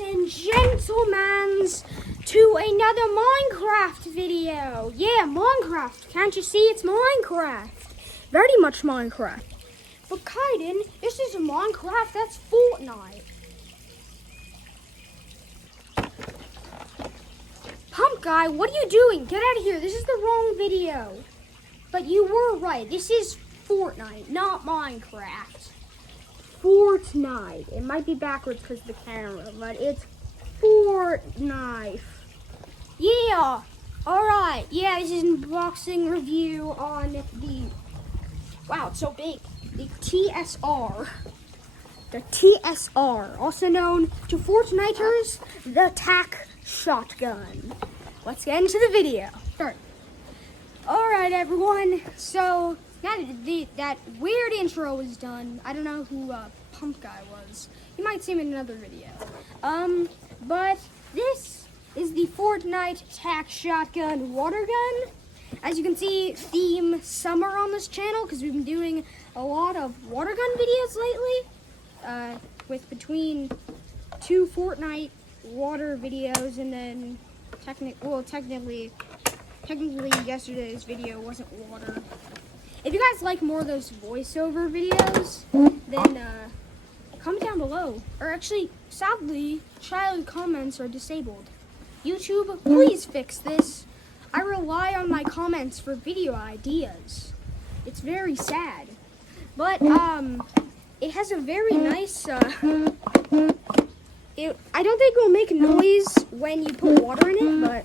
and gentlemen, to another Minecraft video. Yeah, Minecraft. Can't you see it's Minecraft? Very much Minecraft. But Kaiden, this isn't Minecraft, that's Fortnite. Pump guy, what are you doing? Get out of here. This is the wrong video. But you were right. This is Fortnite, not Minecraft. Fortnite. It might be backwards because of the camera, but it's Fortnite. Yeah. All right. Yeah, this is an unboxing review on the. Wow, it's so big. The TSR. The TSR, also known to Fortniters, the tack shotgun. Let's get into the video. Start. All right, everyone. So that weird intro was done. I don't know who Pump Guy was. You might see him in another video. But this is the Fortnite tack shotgun water gun. As you can see, theme summer on this channel because we've been doing a lot of water gun videos lately. With between 2 Fortnite water videos and then technically yesterday's video wasn't water. If you guys like more of those voiceover videos, then comment down below. Or actually, sadly, child comments are disabled. YouTube, please fix this. I rely on my comments for video ideas. It's very sad. But it has a very nice I don't think it will make noise when you put water in it, but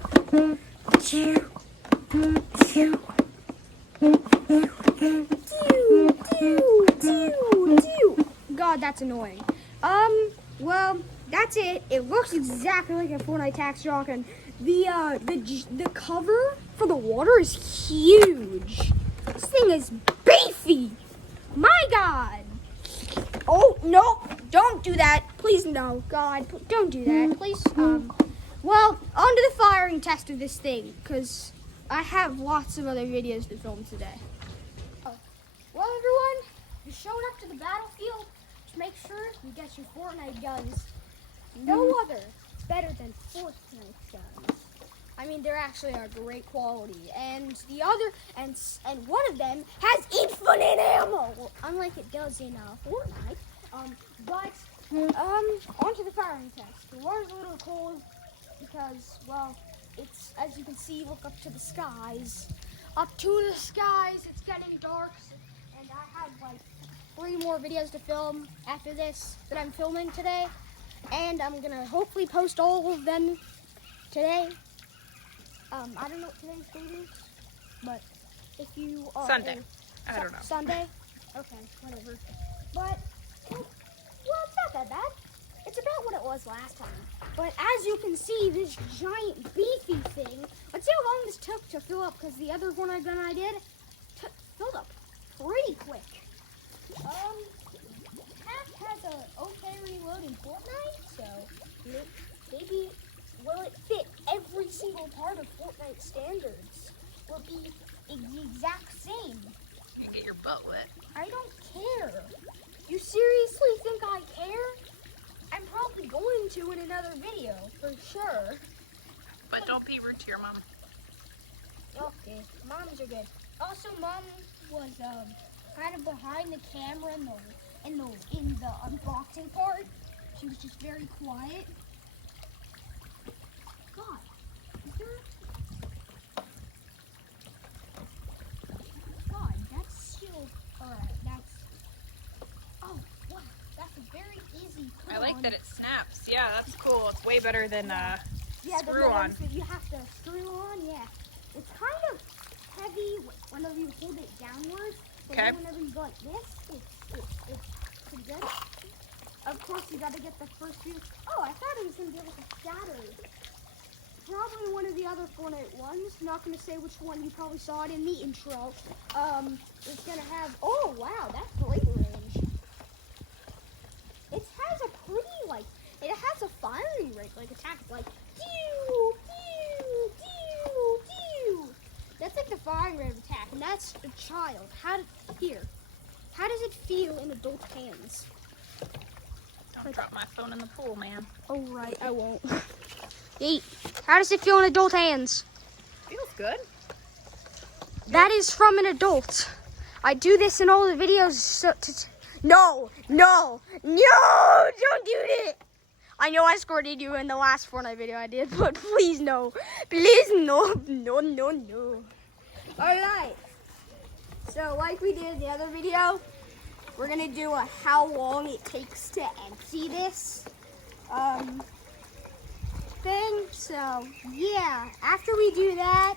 God, that's annoying. Well, that's it. It looks exactly like a Fortnite tack shotgun. The cover for the water is huge. This thing is beefy. My God. Oh, no, don't do that. Please, no. God, don't do that. Please. Well, on to the firing test of this thing, because I have lots of other videos to film today. Well, everyone, you're showing up to the battlefield to make sure you get your Fortnite guns. No other better than Fortnite guns. I mean, they're actually are great quality, and the other, and one of them has infinite ammo, well, unlike it does in Fortnite. But onto the firing test. The water's a little cold because, well, it's, as you can see, look up to the skies. Up to the skies. It's getting dark, and I have like 3 more videos to film after this that I'm filming today, and I'm gonna hopefully post all of them today. I don't know what today's date is, but if you are Sunday. I don't know. Sunday? Okay, whatever. But, well, it's not that bad. It's about what it was last time. But as you can see, this giant beefy thing, let's see how long this took to fill up, because the other one I did filled up pretty quick. Tack has a okay reload in Fortnite, so maybe will it fit every single part of Fortnite standards? Will it be the exact same? You can get your butt wet. I don't care. You seriously think I care? I'm probably going to in another video, for sure. But don't be rude to your mom. Okay, moms are good. Also, mom was kind of behind the camera in the unboxing part. She was just very quiet. God, is there? God, that's still alright. That's oh wow, that's a very easy. I like that it snaps. Yeah, that's cool. It's way better than screw on. That you have to screw on. Yeah, it's kind of heavy whenever you hold it downwards. But Okay. whenever you go like this, it's pretty good. Of course, you gotta get the first few. Oh, I thought it was gonna be able to shatter. Probably one of the other Fortnite ones. Not gonna say which one. You probably saw it in the intro. It's gonna have. Oh wow, that's great range. It has a pretty it has a firing rate like attack. It's like pew pew pew pew. That's like the firing rate of attack, and that's a child. How does it feel in adult hands? Don't Don't drop my phone in the pool, man. Oh, right, I won't. Hey, how does it feel in adult hands? Feels good. That is from an adult. I do this in all the videos. No, don't do it. I know I squirted you in the last Fortnite video I did, but please no. Please no. All right. So like we did in the other video, we're gonna do a how long it takes to empty this thing. So yeah, after we do that,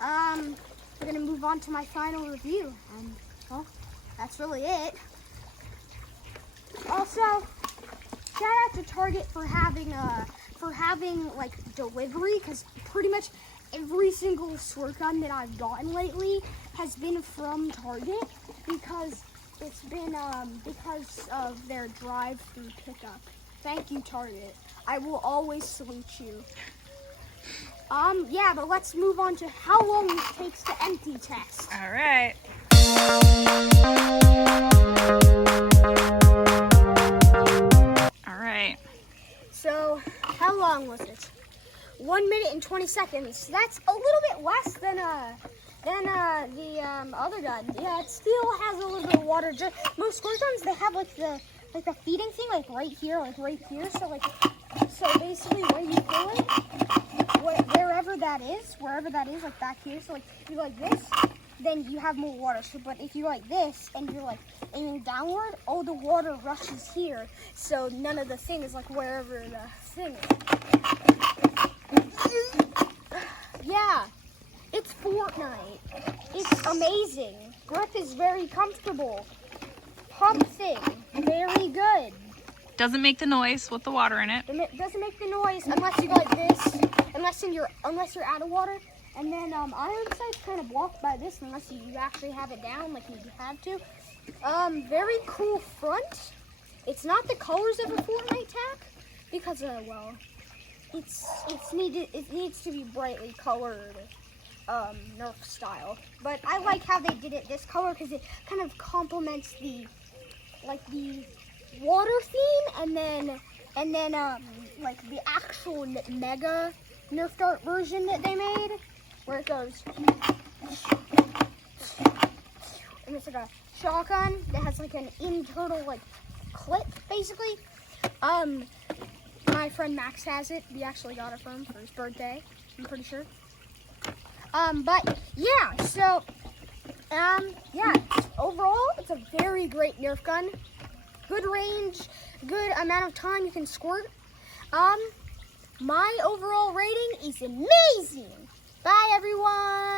we're gonna move on to my final review, and well, that's really it. Also, shout out to Target for having like delivery, because pretty much every single squirt gun that I've gotten lately has been from Target, because it's been because of their drive-through pickup. Thank you, Target. I will always salute you. Yeah, but let's move on to how long it takes to empty test. All right. All right. So, how long was it? 1 minute and 20 seconds. That's a little bit less than the other gun. Yeah, it still has a little bit of water. Just most squirt guns, they have like the feeding thing like right here. So basically when you fill it, wherever that is, like back here. So like if you like this, then you have more water. So but if you like this and you're like aiming downward, all the water rushes here. So none of the thing is like wherever the thing is. Yeah, it's Fortnite. It's amazing. Grip is very comfortable. Pump thing, very good. Doesn't make the noise with the water in it. It doesn't make the noise unless you go like this, unless you're out of water. And then iron sight's kind of blocked by this unless you actually have it down like you have to. Very cool front. It's not the colors of a Fortnite tack because well, it needs to be brightly colored, Nerf style. But I like how they did it this color because it kind of complements the water theme, and then like the actual mega Nerf dart version that they made, where it goes, and it's like a shotgun that has like an internal like clip, basically. My friend Max has it. We actually got it for him for his birthday, I'm pretty sure. But yeah, so yeah, overall it's a very great Nerf gun. Good range, good amount of time you can squirt. My overall rating is amazing. Bye everyone.